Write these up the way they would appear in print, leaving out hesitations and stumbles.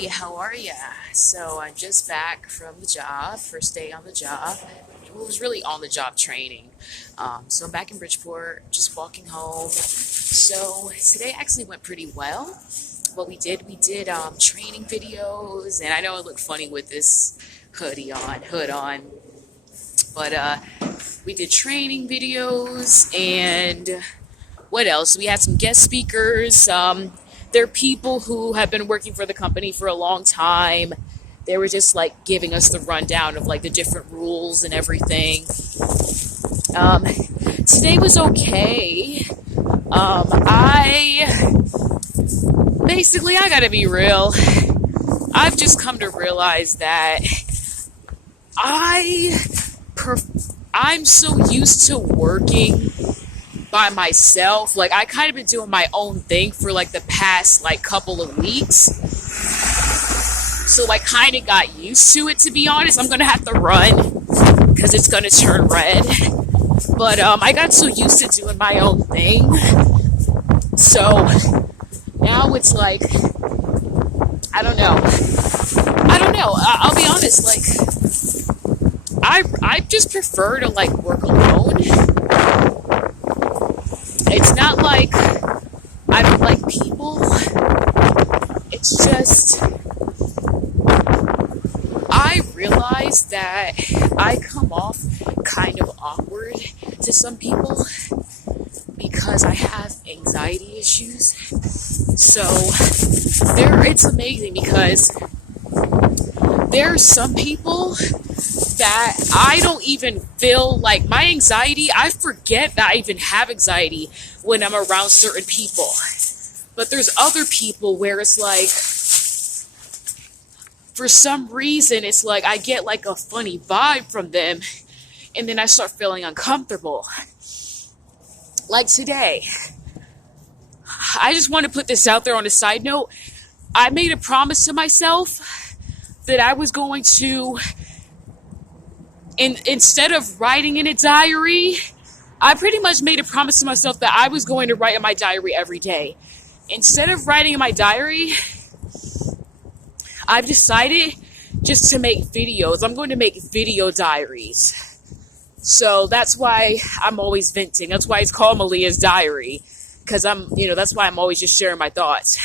Hey, how are ya? So I'm just back from the job, first day on the job. It was really on the job training. So I'm back in Bridgeport, just walking home. So today actually went pretty well. What we did training videos, and I know I look funny with this hood on, but we did training videos, and what else? We had some guest speakers. They're people who have been working for the company for a long time. They were just like giving us the rundown of like the different rules and everything. Today was okay. I gotta be real. I've just come to realize that I'm so used to working by myself. Like, I kind of been doing my own thing for like the past like couple of weeks. So I kind of got used to it, to be honest. I'm gonna have to run because it's gonna turn red. But I got so used to doing my own thing. So now it's like, I don't know. I'll be honest, like, I just prefer to like work alone. It's not like I don't like people. It's just, I realize that I come off kind of awkward to some people because I have anxiety issues. So it's amazing because there are some people that I don't even feel like my anxiety. I forget that I even have anxiety when I'm around certain people. But there's other people where it's like, for some reason, it's like I get like a funny vibe from them, and then I start feeling uncomfortable. Like today, I just want to put this out there on a side note. I made a promise to myself that I was going to, instead of writing in a diary, I pretty much made a promise to myself that I was going to write in my diary every day. Instead of writing in my diary, I've decided just to make videos. I'm going to make video diaries. So that's why I'm always venting. That's why it's called Maleah's Diary. Because that's why I'm always just sharing my thoughts.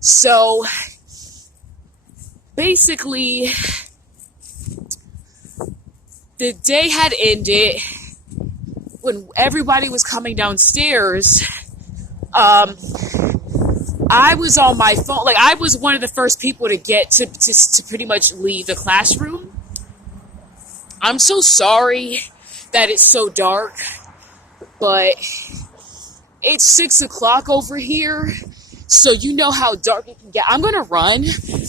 So basically, the day had ended when everybody was coming downstairs. I was on my phone. Like, I was one of the first people to get to pretty much leave the classroom. I'm so sorry that it's so dark, but it's 6 o'clock over here, so you know how dark it can get. I'm gonna run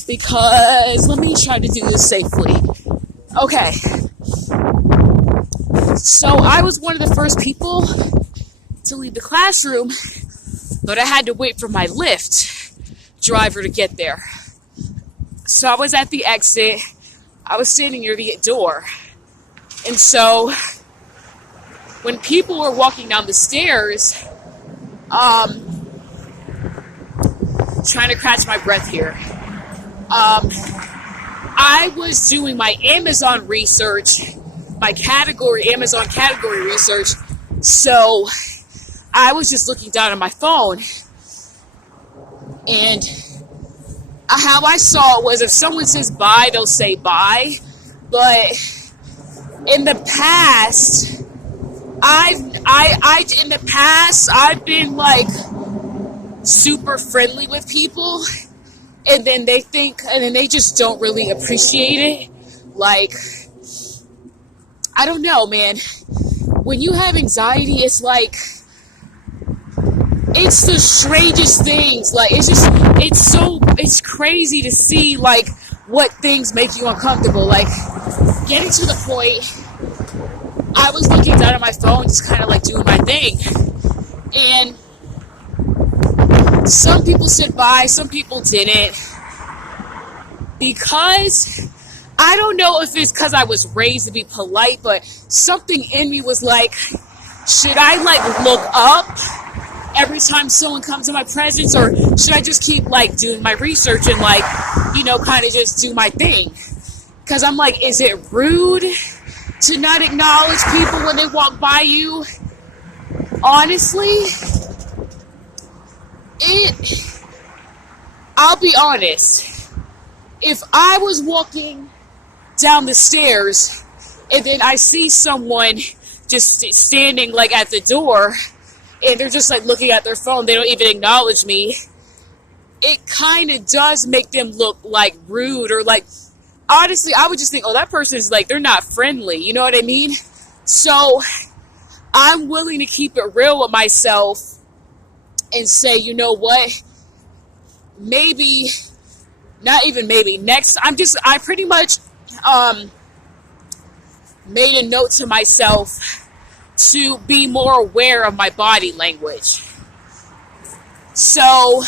because let me try to do this safely. Okay. So I was one of the first people to leave the classroom, but I had to wait for my Lyft driver to get there. So I was at the exit. I was standing near the door. And so when people were walking down the stairs, trying to catch my breath here, I was doing my Amazon research, Amazon category research. So I was just looking down at my phone, and how I saw it was if someone says bye, they'll say bye. But in the past, I've been like super friendly with people, and then they just don't really appreciate it. Like, I don't know, man. When you have anxiety, it's like, it's the strangest things. Like, it's crazy to see, like, what things make you uncomfortable. Like, getting to the point, I was looking down at my phone, just kind of like doing my thing. And some people said bye, some people didn't. Because, I don't know if it's because I was raised to be polite, but something in me was like, should I like look up every time someone comes in my presence, or should I just keep like doing my research and like, kind of just do my thing? Because I'm like, is it rude to not acknowledge people when they walk by you? Honestly, I'll be honest. If I was walking down the stairs and then I see someone just standing like at the door and they're just like looking at their phone, they don't even acknowledge me, it kind of does make them look like rude, or like, honestly, I would just think, oh, that person is like, they're not friendly. You know what I mean? So I'm willing to keep it real with myself and say, you know what? Maybe, not even maybe, next, I pretty much made a note to myself to be more aware of my body language. So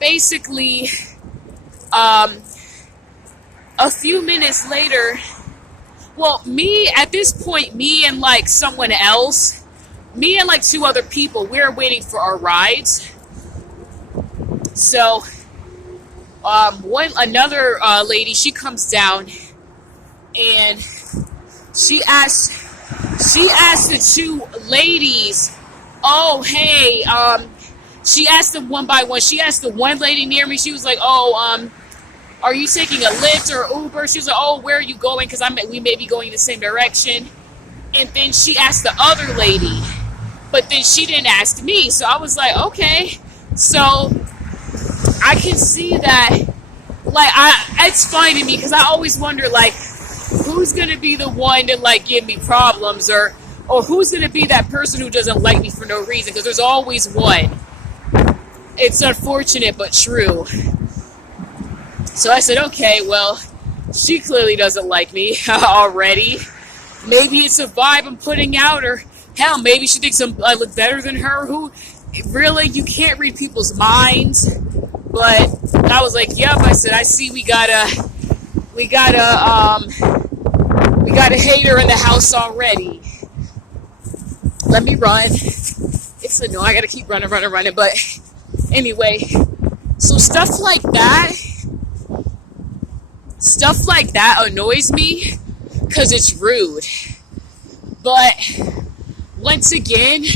basically, a few minutes later, well, at this point, me and like someone else, me and like two other people, we're waiting for our rides. So, another lady, she comes down and she asked the two ladies, oh, hey, she asked them one by one. She asked the one lady near me, she was like, oh, are you taking a Lyft or Uber? She was like, oh, where are you going? Because we may be going the same direction. And then she asked the other lady, but then she didn't ask me. So I was like, okay. So I can see that, like, it's fine to me, because I always wonder, like, who's going to be the one to, like, give me problems, or who's going to be that person who doesn't like me for no reason, because there's always one. It's unfortunate, but true. So I said, okay, well, she clearly doesn't like me already. Maybe it's a vibe I'm putting out, or hell, maybe she thinks I look better than her. Who, really, you can't read people's minds. But I was like, yep, I said, I see we got a hater in the house already. Let me run. It's annoying, I gotta keep running, but anyway, so stuff like that annoys me because it's rude. But once again,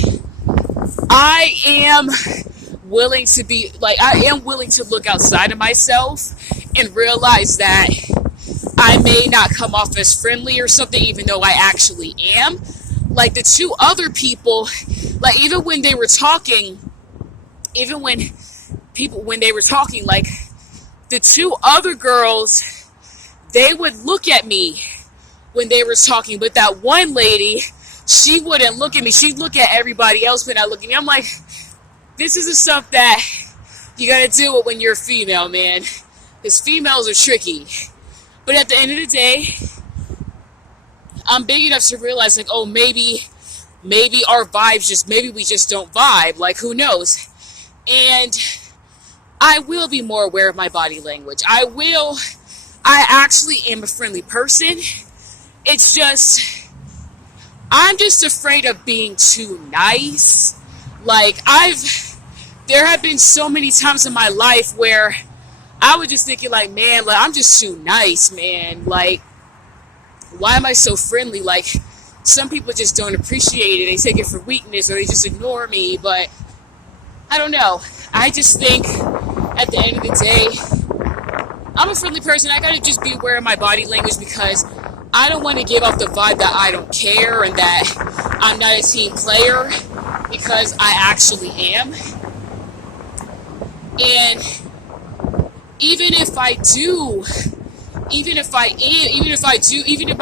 I am willing to look outside of myself and realize that I may not come off as friendly or something, even though I actually am. Like the two other people, like even when they were talking, like the two other girls, they would look at me when they were talking, but that one lady, she wouldn't look at me. She'd look at everybody else, but not look at me. I'm like, this is the stuff that you gotta deal with when you're a female, man. Because females are tricky. But at the end of the day, I'm big enough to realize, like, oh, maybe our vibes maybe we just don't vibe. Like, who knows? And I will be more aware of my body language. I actually am a friendly person. It's just, I'm just afraid of being too nice. Like, there have been so many times in my life where I was just thinking, like, man, like, I'm just too nice, man. Like, why am I so friendly? Like, some people just don't appreciate it. They take it for weakness, or they just ignore me. But I don't know. I just think at the end of the day, I'm a friendly person. I gotta just be aware of my body language, because I don't want to give off the vibe that I don't care and that I'm not a team player, because I actually am. And even if my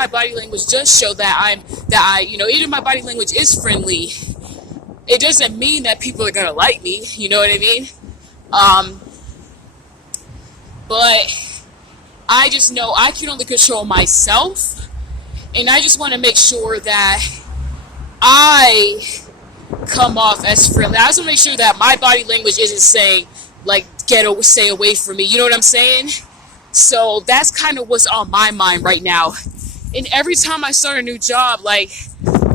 body language does show even if my body language is friendly, it doesn't mean that people are gonna like me. You know what I mean? But I just know I can only control myself, and I just want to make sure that I come off as friendly. I just want to make sure that my body language isn't saying, like, stay away from me. You know what I'm saying? So that's kind of what's on my mind right now. And every time I start a new job, like,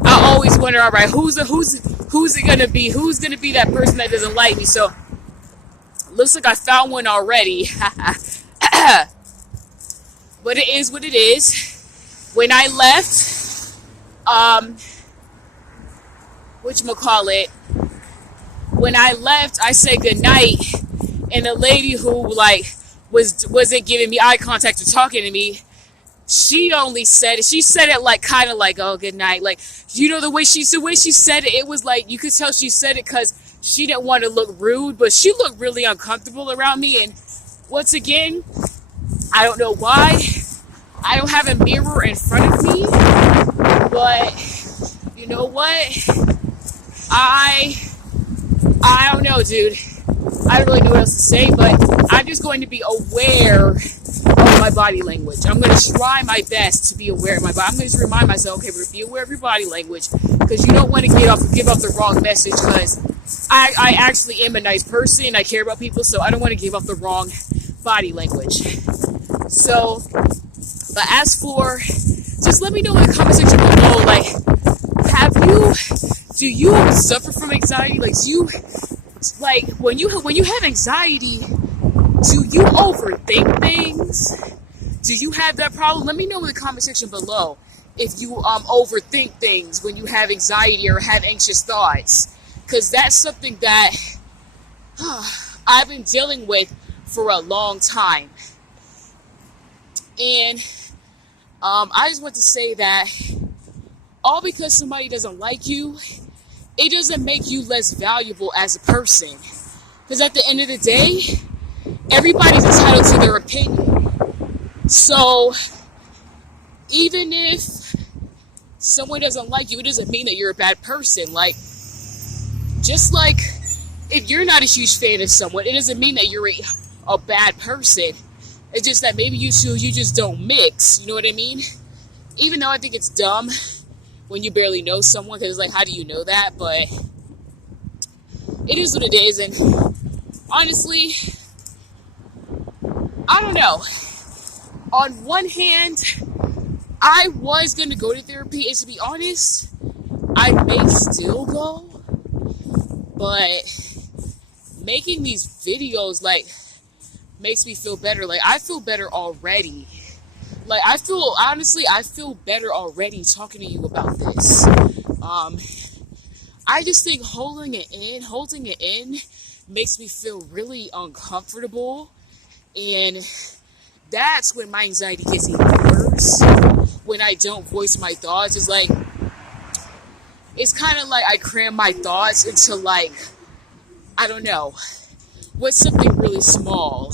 I always wonder, all right, who's who's it gonna be? Who's gonna be that person that doesn't like me? So looks like I found one already. But it is what it is. When I left, whatchamacallit, when I left, I said goodnight, and the lady who wasn't giving me eye contact or talking to me, she said it like kind of like, oh, good night. Like, the way she said it, it was like, you could tell she said it because she didn't want to look rude, but she looked really uncomfortable around me. And once again, I don't know why. I don't have a mirror in front of me, but you know what? I don't know, dude. I don't really know what else to say, but I'm just going to be aware of my body language. I'm going to try my best to be aware of my body. I'm going to just remind myself, okay, but be aware of your body language, because you don't want to give off the wrong message, because I actually am a nice person. I care about people, so I don't want to give off the wrong body language. So, but as for, just let me know in the comment section below, like, do you suffer from anxiety? Like, when you have anxiety, do you overthink things? Do you have that problem? Let me know in the comment section below if you overthink things when you have anxiety or have anxious thoughts, because that's something that I've been dealing with for a long time. And I just want to say that all because somebody doesn't like you, it doesn't make you less valuable as a person. Because at the end of the day, everybody's entitled to their opinion. So even if someone doesn't like you, it doesn't mean that you're a bad person. Like, just like if you're not a huge fan of someone, it doesn't mean that you're a bad person. It's just that maybe you just don't mix. You know what I mean? Even though I think it's dumb when you barely know someone, because it's like, how do you know that? But it is what it is. And honestly, I don't know. On one hand, I was going to go to therapy, and to be honest, I may still go. But making these videos, like, makes me feel better. Like, I feel better already. Like, I feel better already talking to you about this. I just think holding it in makes me feel really uncomfortable. And that's when my anxiety gets even worse. When I don't voice my thoughts, it's kind of like I cram my thoughts into, like, I don't know, what's something really small?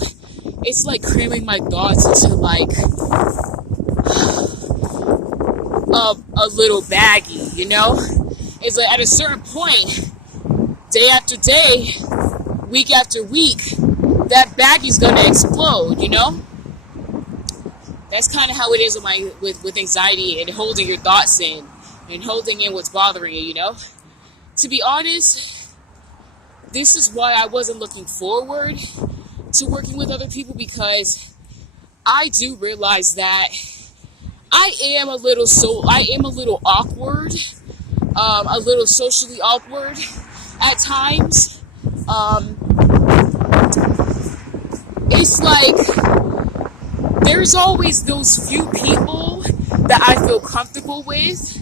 It's like cramming my thoughts into, like, a little baggie, you know? It's like at a certain point, day after day, week after week, that baggie's gonna explode, you know? That's kind of how it is with anxiety and holding your thoughts in and holding in what's bothering you, you know? To be honest, this is why I wasn't looking forward to working with other people, because I do realize that I am a little awkward, a little socially awkward at times. It's like there's always those few people that I feel comfortable with,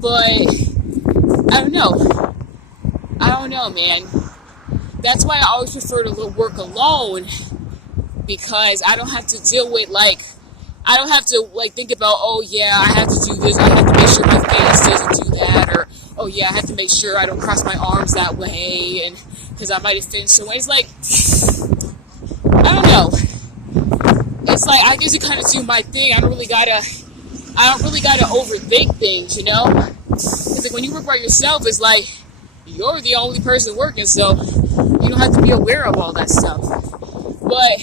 but I don't know, man. That's why I always prefer to work alone, because I don't have to deal with, I don't have to, think about, oh, yeah, I have to do this, I have to make sure my face doesn't do that, or, oh, yeah, I have to make sure I don't cross my arms that way, and because I might offend someone. It's like, I don't know. It's like, I get to kind of do my thing. I don't really gotta overthink things, you know? It's like, when you work by yourself, it's like, you're the only person working, so you don't have to be aware of all that stuff. But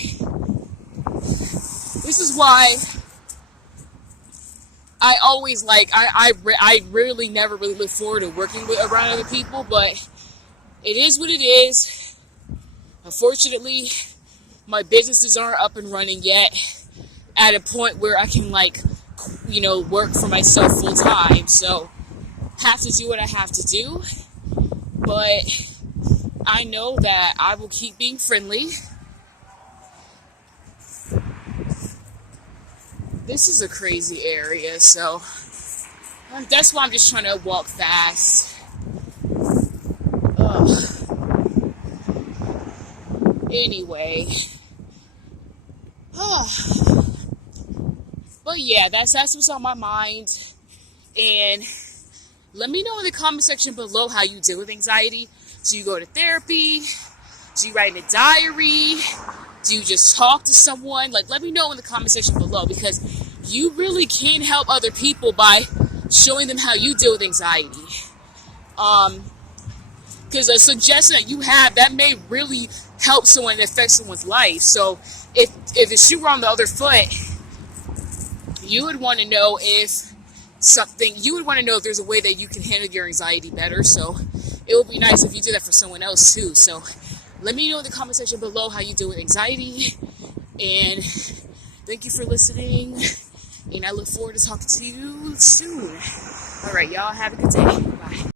this is why I always I really never really look forward to working around other people, but it is what it is. Unfortunately, my businesses aren't up and running yet at a point where I can work for myself full time. So have to do what I have to do. but I know that I will keep being friendly. This is a crazy area, so that's why I'm just trying to walk fast. Ugh. Anyway. But yeah, that's what's on my mind. And let me know in the comment section below how you deal with anxiety. Do you go to therapy? Do you write in a diary? Do you just talk to someone? Like, let me know in the comment section below, because you really can help other people by showing them how you deal with anxiety. Because a suggestion that you have, that may really help someone and affect someone's life. So if the shoe were on the other foot, you would want to know if there's a way that you can handle your anxiety better. So it would be nice if you did that for someone else too. So let me know in the comment section below how you deal with anxiety. And thank you for listening. And I look forward to talking to you soon. All right, y'all have a good day. Bye.